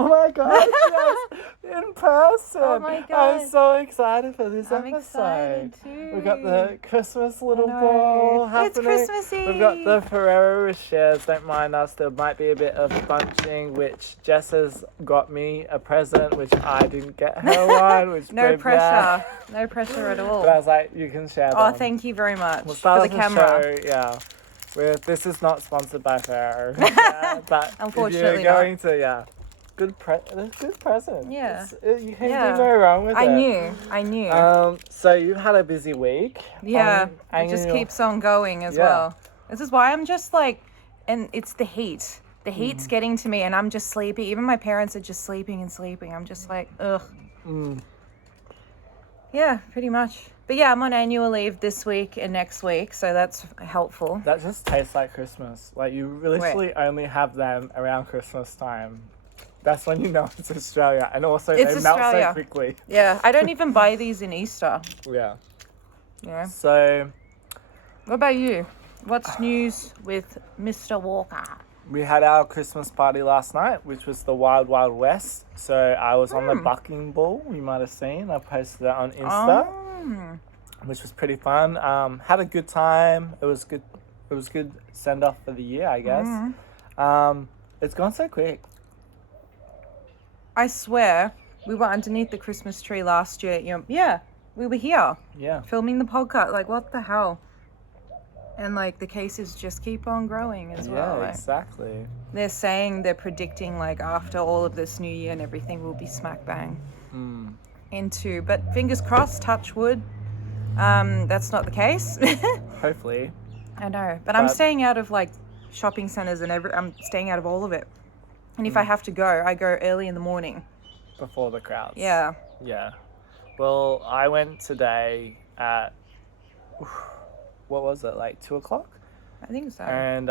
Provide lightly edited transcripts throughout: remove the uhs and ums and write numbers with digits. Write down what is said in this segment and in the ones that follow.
Oh my God, yes, in person. Oh my God. I'm so excited for this I'm episode. excited too. We've got the Christmas little I know. ball It's happening. Christmas Eve. We've got the Ferrero Rochers. Don't mind us. There might be a bit of bunching, which Jess has got me a present, which I didn't get her one. Which No pretty pressure. bad. No pressure at all. But I was like, you can share them. Oh, thank you very much We'll for start the off camera. show, yeah. This is not sponsored by Ferrero. But Unfortunately if you're going to, good present. Yeah. You can't do no wrong with it. I knew. So you've had a busy week. Yeah, it just keeps on going as well. This is why I'm just like, and it's the heat. The heat's getting to me and I'm just sleepy. Even my parents are just sleeping and sleeping. I'm just like, ugh. Yeah, pretty much. But yeah, I'm on annual leave this week and next week, so that's helpful. That just tastes like Christmas. Like you literally only have them around Christmas time. That's when you know it's Australia. And also It's they melt Australia. so quickly. Yeah, I don't even buy these in Easter. Yeah. Yeah. So What about you? What's news with Mr. Walker? we had our Christmas party last night, which was the Wild Wild West. So I was on the bucking ball, you might have seen. I posted it on Insta, which was pretty fun. Had a good time. It was good. It was good send off for the year, I guess. It's gone so quick. I swear, we were underneath the Christmas tree last year. Yeah, we were here Yeah. filming the podcast. Like, what the hell? And like the cases just keep on growing as well. Yeah, Like, exactly. they're predicting like after all of this new year and everything will be smack bang into. But fingers crossed, touch wood. That's not the case. Hopefully. I know, but I'm staying out of like shopping centers and I'm staying out of all of it. And if I have to go, I go early in the morning. Before the crowds. Yeah. Yeah. Well, I went today at, what was it, like 2 o'clock? I think so. And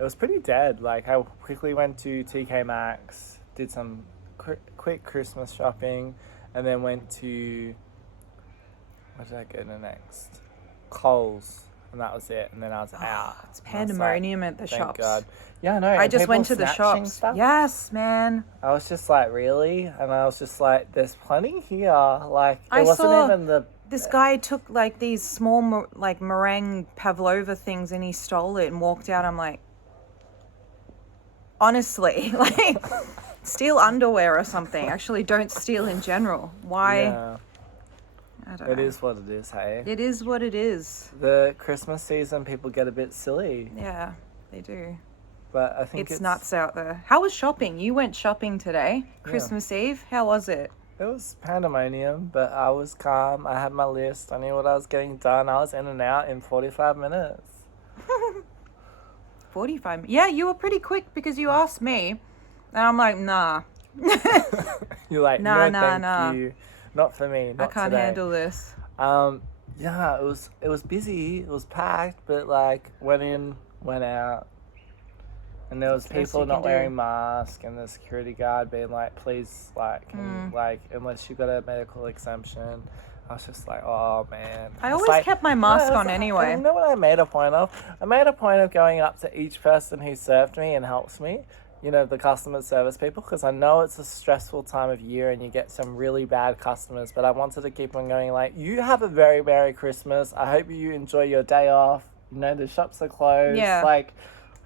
it was pretty dead. Like I quickly went to TK Maxx, did some quick Christmas shopping, and then went to, what did I go to next? Coles. And that was it. And then I was out. It's pandemonium at the Thank shops. God. Yeah, I know. I just went to the shops. Stuff. Yes, man. I was just like, really? And I was just like, there's plenty here. Like, I it wasn't saw even the... This guy took like these small like meringue pavlova things and he stole it and walked out. I'm like, honestly, like steal underwear or something. Actually, don't steal in general. Why? Yeah. I don't know. It is what it is, hey? It is what it is. The Christmas season, people get a bit silly. Yeah, they do. But I think It's nuts out there. How was shopping? You went shopping today, Christmas Eve. How was it? It was pandemonium, but I was calm. I had my list. I knew what I was getting done. I was in and out in 45 minutes. 45. Yeah, you were pretty quick because you asked me, and I'm like, nah. You're like, Nah, no, thank you. Not for me. Not I can't today. handle this. Yeah, it was busy. It was packed, but like went in, went out. And there was That's the best people you not can do. wearing masks, and the security guard being like, please, like, can you, like, unless you got a medical exemption. I was just like, oh, man. I It's always like, kept my mask it's on like- anyway. You know what I made a point of? I made a point of going up to each person who served me and helps me, you know, the customer service people, because I know it's a stressful time of year and you get some really bad customers, but I wanted to keep on going like, you have a very Merry Christmas. I hope you enjoy your day off. You know, the shops are closed. Yeah. Like,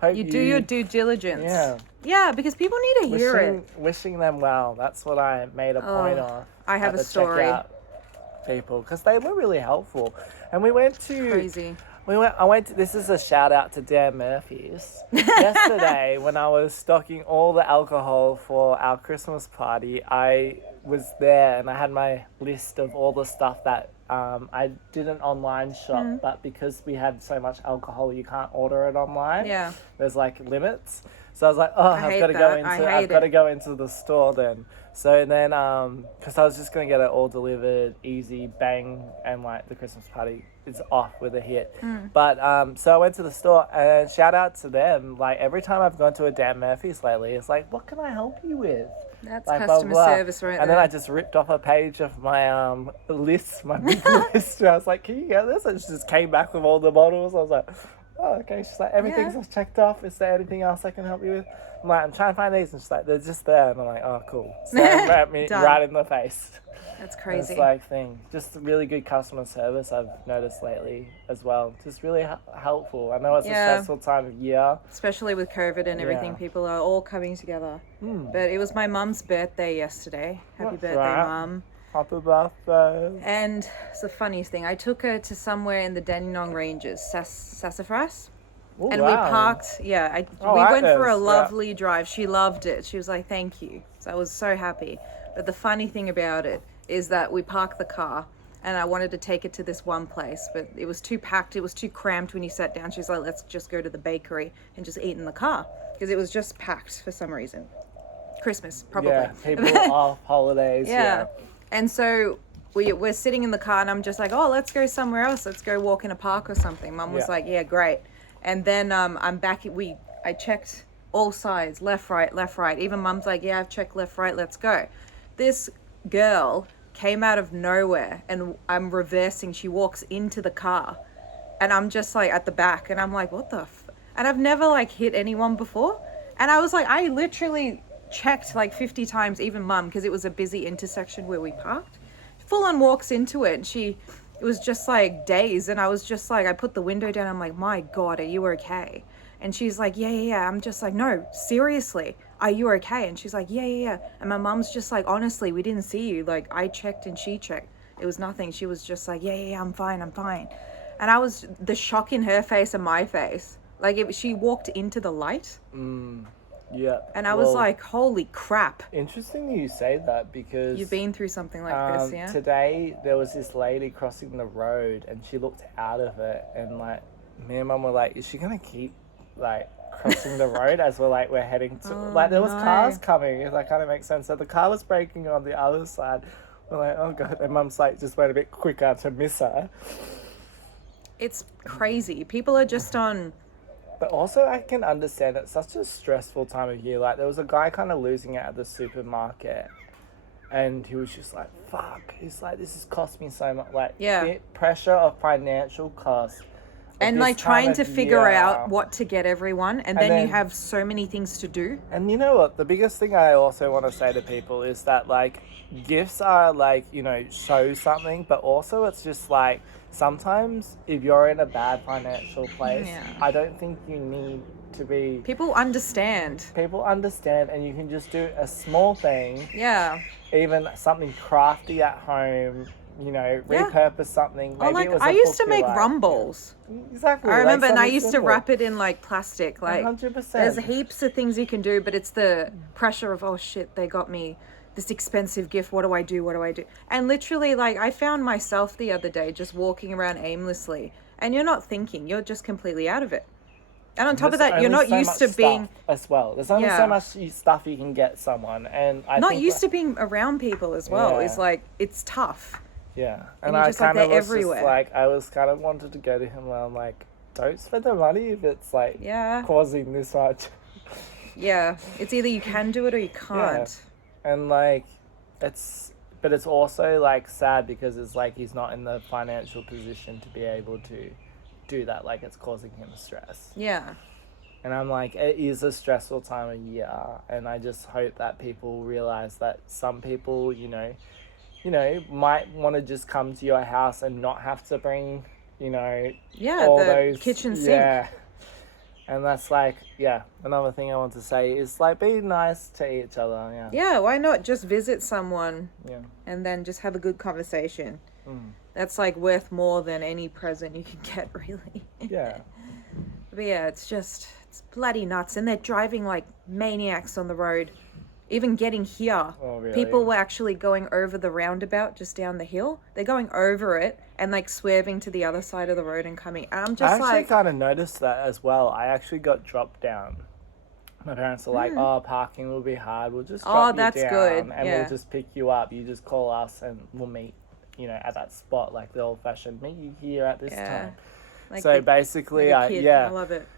hope You do your due diligence. Yeah. Yeah, because people need to hear it. Wishing them well. That's what I made a point of. I have at a the story. checkout people, because they were really helpful. And we went to... Crazy. This is a shout out to Dan Murphy's. Yesterday, when I was stocking all the alcohol for our Christmas party, I was there and I had my list of all the stuff that I did an online shop, but because we had so much alcohol, you can't order it online. Yeah. There's like limits. So I was like, I've got to go into the store then. So then, because I was just going to get it all delivered, easy, bang, and like the Christmas party is off with a hit. But so I went to the store and shout out to them. Like every time I've gone to a Dan Murphy's lately, it's like, what can I help you with? That's Like, customer blah, blah. service right there. And then I just ripped off a page of my list, my big list. I was like, can you get this? And she just came back with all the bottles. I was like, oh, okay. She's like, everything's checked off. Is there anything else I can help you with? I'm like, I'm trying to find these. And she's like, they're just there. And I'm like, oh, cool. Slam me right in the face. That's crazy. It's like just really good customer service I've noticed lately as well. Just really helpful. I know it's a stressful time of year. Especially with COVID and everything. People are all coming together. But it was my mum's birthday yesterday. Happy birthday, Mum. Happy birthday. And it's the funniest thing. I took her to somewhere in the Dandenong Ranges, Sassafras. Ooh, and we parked, we went for a lovely drive. She loved it. She was like, thank you. So I was so happy. But the funny thing about it is that we parked the car and I wanted to take it to this one place, but it was too packed. It was too cramped when you sat down. She's like, let's just go to the bakery and just eat in the car because it was just packed for some reason. Christmas, probably. Yeah, people off, holidays. Yeah. And so we're sitting in the car and I'm just like, oh, let's go somewhere else. Let's go walk in a park or something. Mum was like, yeah, great. And then I'm back. I checked all sides, left, right. Even Mum's like, yeah, I've checked left, right. Let's go. This girl came out of nowhere and I'm reversing. She walks into the car and I'm just like at the back and I'm like, what the and I've never like hit anyone before. And I was like, I literally checked like 50 times, even Mum, because it was a busy intersection where we parked. Full on walks into it and it was just like dazed and I was just like, I put the window down. I'm like, my God, are you okay? And she's like, yeah. I'm just like, no, seriously, are you okay? And she's like, yeah. And my mum's just like, honestly, we didn't see you. Like I checked and she checked. It was nothing. She was just like, yeah, I'm fine. And I was the shock in her face and my face. Like she walked into the light. Yeah. And I was like, holy crap. Interesting you say that because... You've been through something like this, yeah? Today, there was this lady crossing the road and she looked out of it and like, me and Mum were like, is she going to keep like crossing the road as we're heading to... there was cars coming. That kind of makes sense. So the car was braking on the other side. We're like, oh God. And Mum's like, just went a bit quicker to miss her. It's crazy. People are just on... But also, I can understand it's such a stressful time of year. Like, there was a guy kind of losing it at the supermarket. And he was just like, fuck. He's like, this has cost me so much. Like, the pressure of financial costs. And, like, trying to figure out what to get everyone. And then you have so many things to do. And you know what? The biggest thing I also want to say to people is that, like, gifts are, like, you know, show something. But also, it's just, like... Sometimes, if you're in a bad financial place, I don't think you need to be... People understand, and you can just do a small thing. Yeah. Even something crafty at home, you know, repurpose something. Maybe like, it was I used to make rum balls. Exactly. I remember, and I used to wrap it in, like, plastic. Like, 100%. There's heaps of things you can do, but it's the pressure of, oh, shit, they got me this expensive gift. What do I do? And literally, like, I found myself the other day just walking around aimlessly and you're not thinking, you're just completely out of it. And on top of that, you're not used to being as well. There's only so much stuff you can get someone, and I not used to being around people as well. It's like, it's tough. Yeah. And I kind of was just like, I was kind of wanted to go to him and I'm like, don't spend the money if it's like causing this much. Yeah. It's either you can do it or you can't. Yeah. And, like, it's also, like, sad because it's, like, he's not in the financial position to be able to do that. Like, it's causing him stress. Yeah. And I'm like, it is a stressful time of year. And I just hope that people realize that some people, you know, might want to just come to your house and not have to bring, you know, all those... kitchen sink. Yeah. And that's like, another thing I want to say is like, be nice to each other. Yeah, why not just visit someone and then just have a good conversation? That's like worth more than any present you can get, really. Yeah. But yeah, it's bloody nuts. And they're driving like maniacs on the road. Even getting here, people were actually going over the roundabout just down the hill. They're going over it and like swerving to the other side of the road and coming. And I'm just I actually kind of noticed that as well. I actually got dropped down. My parents are like, oh, parking will be hard. We'll just drop you down. Good. And we'll just pick you up. You just call us and we'll meet, you know, at that spot, like the old-fashioned, meet you here at this time. Like so basically, I love it.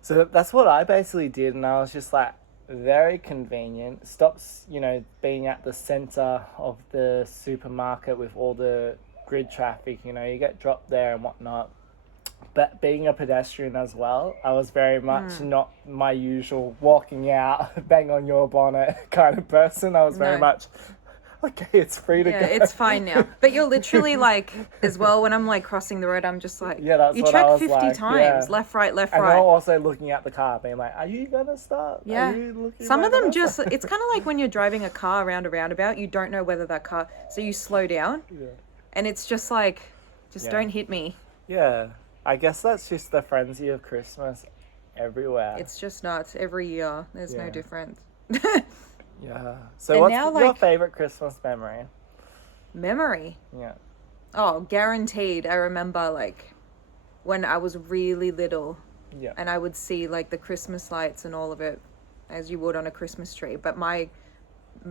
So that's what I basically did. And I was just like, very convenient. Stops, you know, being at the center of the supermarket with all the grid traffic. You know, you get dropped there and whatnot. But being a pedestrian as well, I was very much not my usual walking out, bang on your bonnet kind of person. I was very much, okay, it's free to go. Yeah, it's fine now. But you're literally like, as well, when I'm like crossing the road, I'm just like, that's you what check I was 50 like, times, left, right, left, and right. they're also looking at the car, being like, are you going to stop? Yeah. Are you looking Some of them right just, it's kind of like when you're driving a car around a roundabout, you don't know whether that car, so you slow down. Yeah. And it's just like, don't hit me. Yeah. I guess that's just the frenzy of Christmas everywhere. It's just nuts. Every year, there's no difference. Yeah. So And what's now, your like- favourite Christmas memory? Memory. Yeah. Oh, guaranteed. I remember like when I was really little Yeah. and I would see like the Christmas lights and all of it as you would on a Christmas tree. But my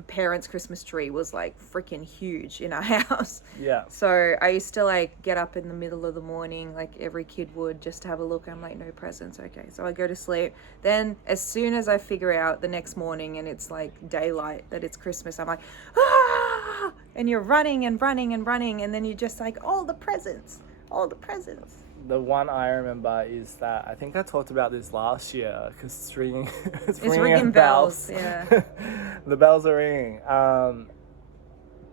parents' Christmas tree was like freaking huge in our house. Yeah. So I used to like get up in the middle of the morning, like every kid would, just to have a look. I'm like, no presents. Okay. So I go to sleep. Then as soon as I figure out the next morning and it's like daylight that it's Christmas, I'm like, ah! And you're running and running and running. And then you're just like, all the presents. The one I remember is that, I think I talked about this last year, because it's ringing bells. Yeah. The bells are ringing.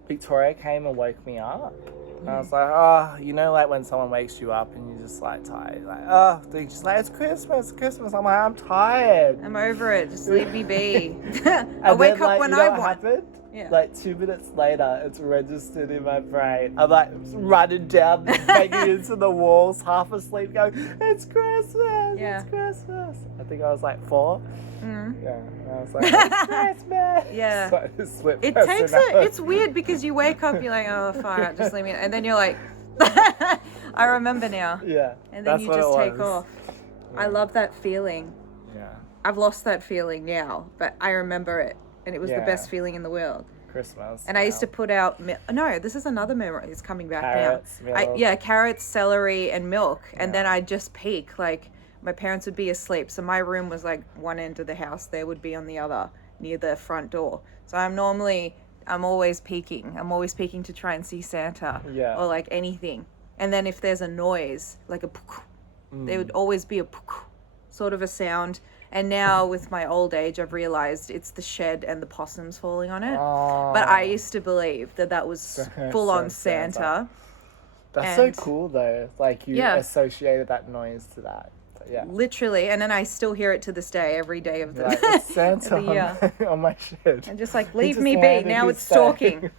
Victoria came and woke me up. And I was like, oh, you know, like when someone wakes you up and you're just like tired, like, oh, she's like, it's Christmas. I'm like, I'm tired. I'm over it. Just leave me be. And I wake then, up like, when you know I what want. happened? Yeah. Like 2 minutes later, it's registered in my brain. I'm like running down, banging into the walls, half asleep, going, it's Christmas, Yeah. it's Christmas. I think I was like 4. Mm. Yeah, and I was like, it's Christmas. Yeah. So I just split It takes personality. it's weird because you wake up, you're like, oh, fine, just leave me. And then you're like, I remember now. Yeah. And then that's you what just it take was. off. Yeah. I love that feeling. Yeah. I've lost that feeling now, but I remember it. And it was the Yeah. best feeling in the world. Christmas. And I used to put out, no, this is another memory. It's coming back Carrots, now. milk. Carrots, celery, and milk. And Yeah. then I'd just peek. Like, my parents would be asleep. So my room was like one end of the house. They would be on the other, near the front door. So I'm always peeking. I'm always peeking to try and see Santa. Yeah. Or like anything. And then if there's a noise, like a poof, there would always be a poof, sort of a sound. And now with my old age, I've realized it's the shed and the possums falling on it. Oh, But I used to believe that was full on Santa. that's and- so cool though. Like you Yeah. associated that noise to that. So, yeah. Literally. And then I still hear it to this day, every day of the, Like, it's Santa of the year. on my shed. I'm just like, He leave just me be. landed Now his it's stay. stalking.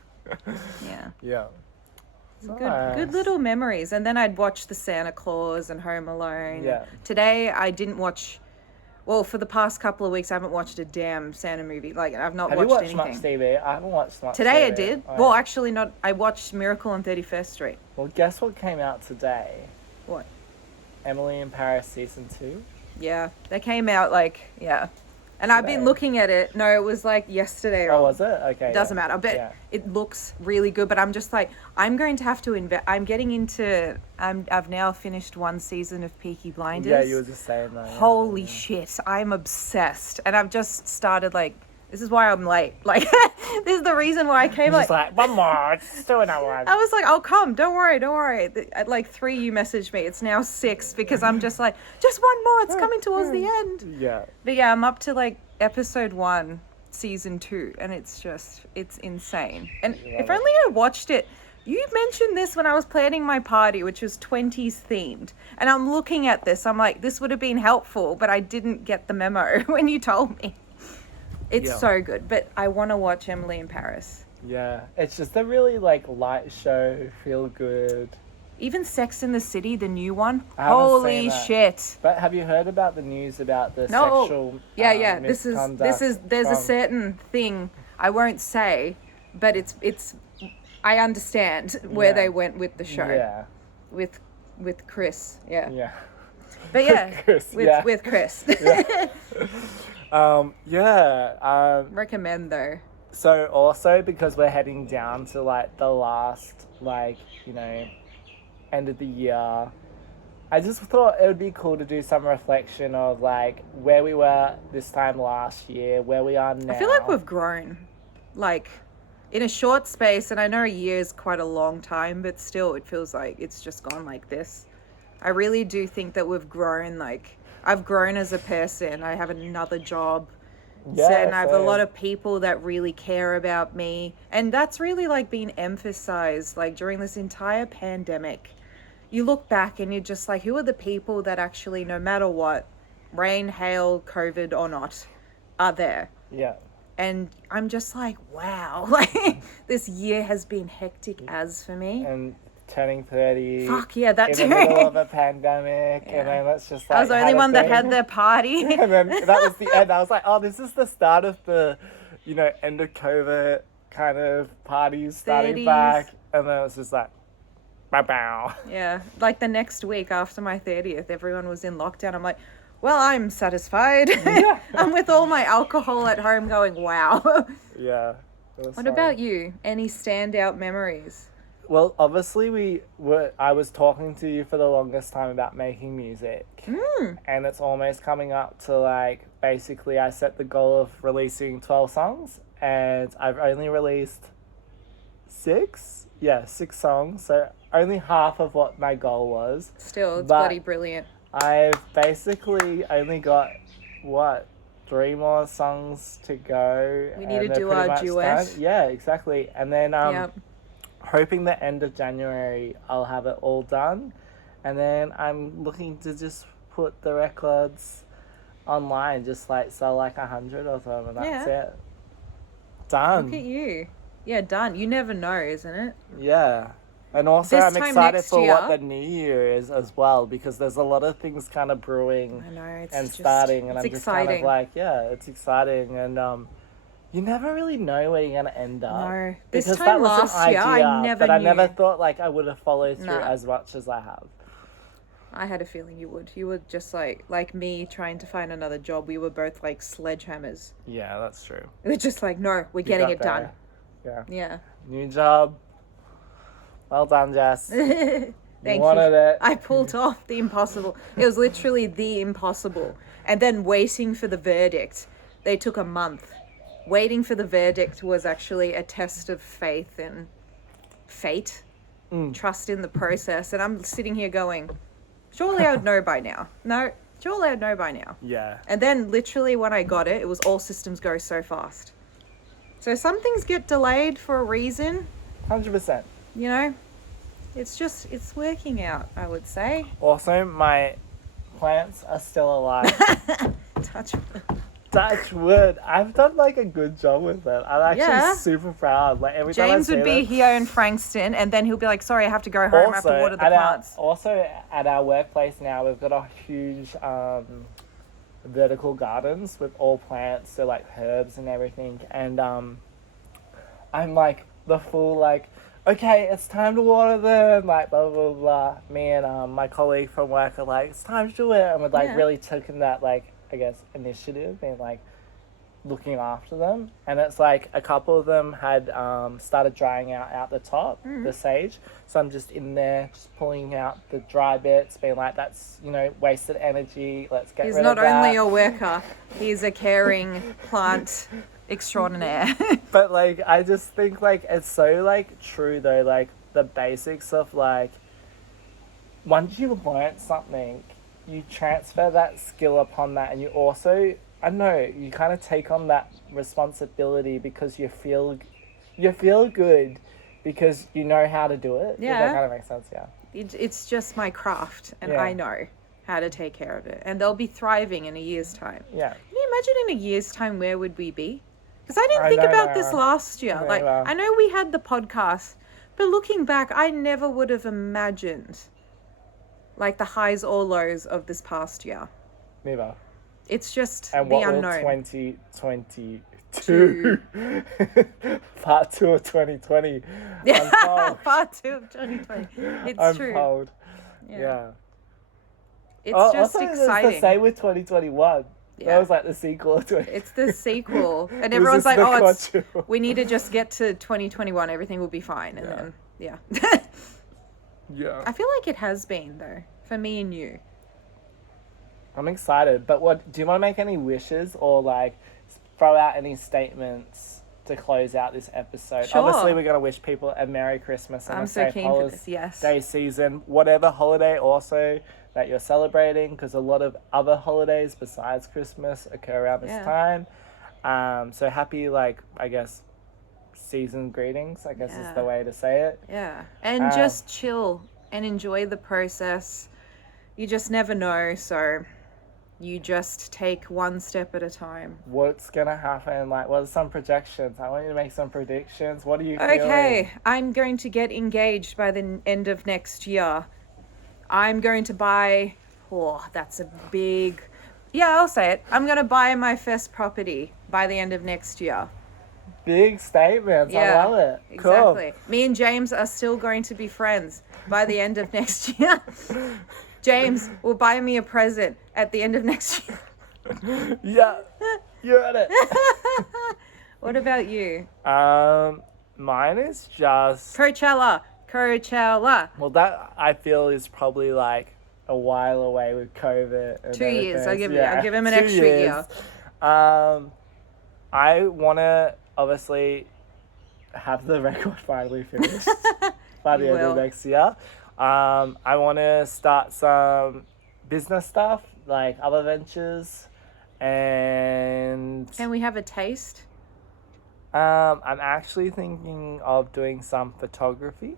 Yeah. Yeah. Good little memories. And then I'd watch the Santa Claus and Home Alone. Yeah. Today I didn't watch, well, for the past couple of weeks I haven't watched a damn Santa movie. Like, I've not Have you watched watched anything. much TV? I haven't watched much Today I TV. did. Oh, Well, yeah. actually not. I watched Miracle on 31st Street. Well, guess what came out today? What? Emily in Paris season 2. Yeah. They came out like, yeah. And I've been Today. looking at it. No, it was like yesterday. Oh, was it? Okay. Doesn't matter. But Yeah. it looks really good. But I'm just like, I'm going to have to invest. I'm getting into, I've now finished one season of Peaky Blinders. Yeah, you were just saying that. Yeah. Holy shit. I'm obsessed. And I've just started like, this is why I'm late. Like, this is the reason why I came Just like, one more. It's still another one. I was like, I'll come. Don't worry. At like 3, you messaged me. It's now 6 because I'm just like, just one more. It's coming towards the end. Yeah. But yeah, I'm up to like episode 1, season 2. And it's insane. And if only I watched it. You mentioned this when I was planning my party, which was 20s themed. And I'm looking at this. I'm like, this would have been helpful. But I didn't get the memo when you told me. It's so good. But I want to watch Emily in Paris. Yeah. It's just a really like light show, feel good. Even Sex in the City, the new one. I haven't Holy seen that. shit. But have you heard about the news about the No. sexual This is misconduct there's a from- certain thing I won't say, but it's I understand where Yeah. they went with the show. Yeah. With Chris. Yeah. Yeah. But yeah, Chris, yeah. with Chris. Recommend though. So also because we're heading down to like the last like, you know, end of the year, I just thought it would be cool to do some reflection of like where we were this time last year, where we are now. I feel like we've grown. Like in a short space, and I know a year is quite a long time, but still it feels like it's just gone like this. I really do think that we've grown. Like, I've grown as a person. I have another job. Yeah, and I have a same. lot of people that really care about me. And that's really like been emphasized like during this entire pandemic. You look back and you're just like, who are the people that actually, no matter what, rain, hail, COVID or not, are there? Yeah. And I'm just like, wow, like this year has been hectic as for me. And turning 30. Fuck yeah, that too. In the middle of a pandemic, and then it's just like. I was the only one that had their party. And then that was the end. I was like, oh, this is the start of the, end of COVID kind of parties starting 30s. back, and then it was just like, bow. Yeah, like the next week after my 30th, everyone was in lockdown. I'm like, well, I'm satisfied. Yeah. I'm with all my alcohol at home going, wow. Yeah. What about you? Any standout memories? Well, obviously I was talking to you for the longest time about making music. And it's almost coming up to like, basically I set the goal of releasing 12 songs and I've only released 6 songs. So only half of what my goal was. Still, it's bloody brilliant. I've basically only got, 3 more songs to go. We need to do our duet. Done. Yeah, exactly. And then, hoping the end of January I'll have it all done, and then I'm looking to just put the records online, just like sell like 100 of them, and that's it. Done. Look at you. Yeah, done. You never know, isn't it? Yeah. And also I'm excited for what the new year is as well, because there's a lot of things kind of brewing starting, and I'm just kind of like, it's exciting, and you never really know where you're going to end up. No. Because this time that was last an idea, year, I never but knew. I never thought like I would have followed through as much as I have. I had a feeling you would. You were just like me trying to find another job. We were both like sledgehammers. Yeah, that's true. It was just like, no, we're getting it done. Yeah. Yeah. New job. Well done, Jess. Thank you. Wanted it. I pulled off the impossible. It was literally the impossible. And then waiting for the verdict. They took a month. Waiting for the verdict was actually a test of faith and fate. Trust in the process. And I'm sitting here going, surely I would know by now. No, surely I'd know by now. Yeah. And then literally when I got it, it was all systems go so fast. So some things get delayed for a reason. 100%. You know, it's working out, I would say. Also, my plants are still alive. Touch wood. I've done like a good job with it. I'm actually super proud. Like every time James would be here in Frankston, and then he'll be like, "Sorry, I have to go home. I have to water the plants." Also, at our workplace now, we've got a huge vertical gardens with all plants, so like herbs and everything. And I'm like the full like, okay, it's time to water them. Like blah blah blah. Me and my colleague from work are like, it's time to do it, and we're like really taking that like, I guess, initiative and like looking after them. And it's like a couple of them had started drying out the top, the sage. So I'm just in there just pulling out the dry bits, being like, that's, wasted energy. Let's get rid of that. He's not only a worker, he's a caring plant extraordinaire. But like, I just think like it's so like true though, like the basics of like, once you've learned something, you transfer that skill upon that, and you also, I don't know, you kind of take on that responsibility because you feel good because you know how to do it. Yeah. Does that kind of make sense? Yeah. It's just my craft, and I know how to take care of it, and they'll be thriving in a year's time. Yeah. Can you imagine in a year's time where would we be? Because I didn't think about this last year. Like, I know we had the podcast, but looking back, I never would have imagined like the highs or lows of this past year. Neither. It's just and the what unknown. Will 2022 part 2 of 2020. Yeah, part 2 of 2020. It's true. I'm cold. Yeah. It's just also, exciting. It's the same with 2021. Yeah. That was like the sequel to it. It's the sequel. And everyone's like, we need to just get to 2021. Everything will be fine. And then, yeah. I feel like it has been, though, for me and you. I'm excited. But do you want to make any wishes or like throw out any statements to close out this episode. Sure. Obviously, we're going to wish people a Merry Christmas and I'm a so safe keen for this, yes. holiday season. Whatever holiday also that you're celebrating, because a lot of other holidays besides Christmas occur around this time. So happy, like, I guess, season greetings, I guess is the way to say it. Yeah. And just chill and enjoy the process. You just never know, so you just take one step at a time. What's going to happen? Like, what are some projections? I want you to make some predictions. What are you feeling? Okay, I'm going to get engaged by the end of next year. I'm going to buy... Oh, that's a big... Yeah, I'll say it. I'm going to buy my first property by the end of next year. Big statements. Yeah, I love it. Exactly. Cool. Me and James are still going to be friends by the end of next year. James will buy me a present at the end of next year. Yeah, you're at it. What about you? Mine is just... Coachella. Well, that I feel is probably like a while away with COVID. And 2 years. I'll give him an 2 extra year. I want to obviously have the record finally finished by the end of next year. I want to start some business stuff, like other ventures, and... Can we have a taste? I'm actually thinking of doing some photography.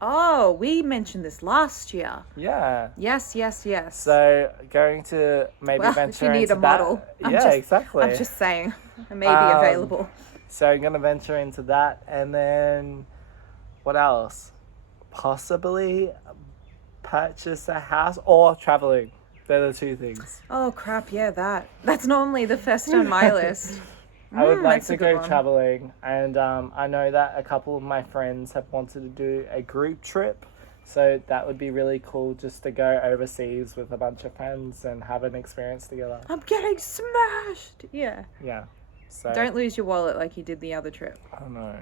Oh, we mentioned this last year. Yeah. Yes. So going to maybe venture into that. If you need a model. Exactly. I'm just saying, I may be available. So I'm going to venture into that, and then what else? Possibly purchase a house or traveling. They're the two things. Oh crap, yeah, that's normally the first on my list. I would like to go traveling, and I know that a couple of my friends have wanted to do a group trip, so that would be really cool, just to go overseas with a bunch of friends and have an experience together. I'm getting smashed. Yeah. So don't lose your wallet like you did the other trip. Oh no,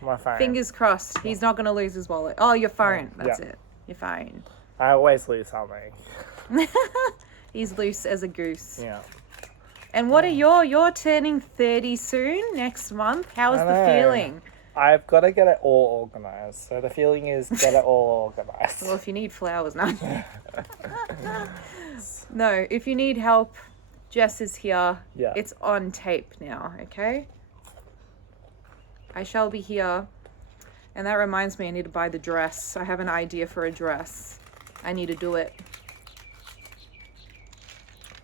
my phone. Fingers crossed. He's not going to lose his wallet. Oh, your phone. That's it. Your phone. I always lose something. He's loose as a goose. Yeah. And what are you're turning 30 soon, next month. How's the feeling? I've got to get it all organised. So the feeling is get it all organised. Well, if you need flowers, no. No, if you need help, Jess is here. Yeah. It's on tape now, okay? I shall be here. And that reminds me, I need to buy the dress. I have an idea for a dress. I need to do it.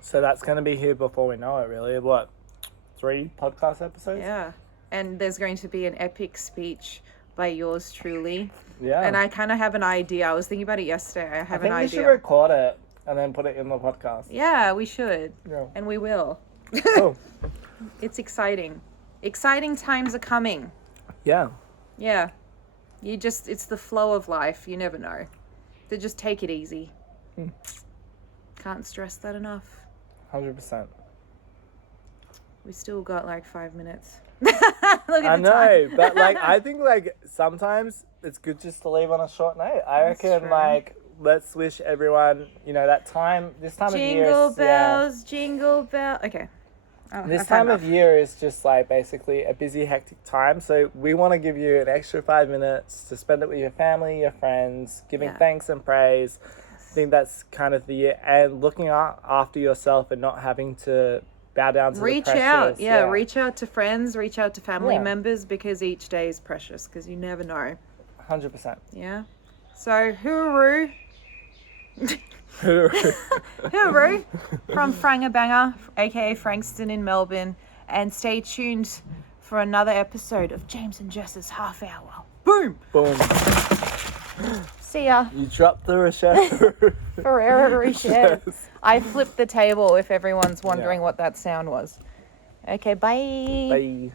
So that's going to be here before we know it, really. What, 3 podcast episodes? Yeah. And there's going to be an epic speech by yours truly. Yeah. And I kind of have an idea. I was thinking about it yesterday. I have an idea. I think we should record it and then put it in the podcast. Yeah, we should. Yeah. And we will. Cool. It's exciting. Exciting times are coming. Yeah. Yeah. It's the flow of life. You never know. So just take it easy. Can't stress that enough. 100%. We still got like 5 minutes. Look at I the know, time. but like I think like sometimes it's good just to leave on a short note. I reckon true. like let's wish everyone, this time of year. Jingle bells, jingle bells. Okay. Oh, this time of year is just like basically a busy, hectic time. So we want to give you an extra 5 minutes to spend it with your family, your friends, giving thanks and praise. I think that's kind of the year, and looking after yourself and not having to bow down to the pressures. Reach out to friends, reach out to family members, because each day is precious, because you never know. 100%. Yeah. So, hooroo. Hooroo from Frangabanger, aka Frankston in Melbourne, and stay tuned for another episode of James and Jess's Half Hour. Boom! Boom. See ya. You dropped the Rochelle. Ferrero Rocher. I flipped the table if everyone's wondering what that sound was. Okay, bye. Bye.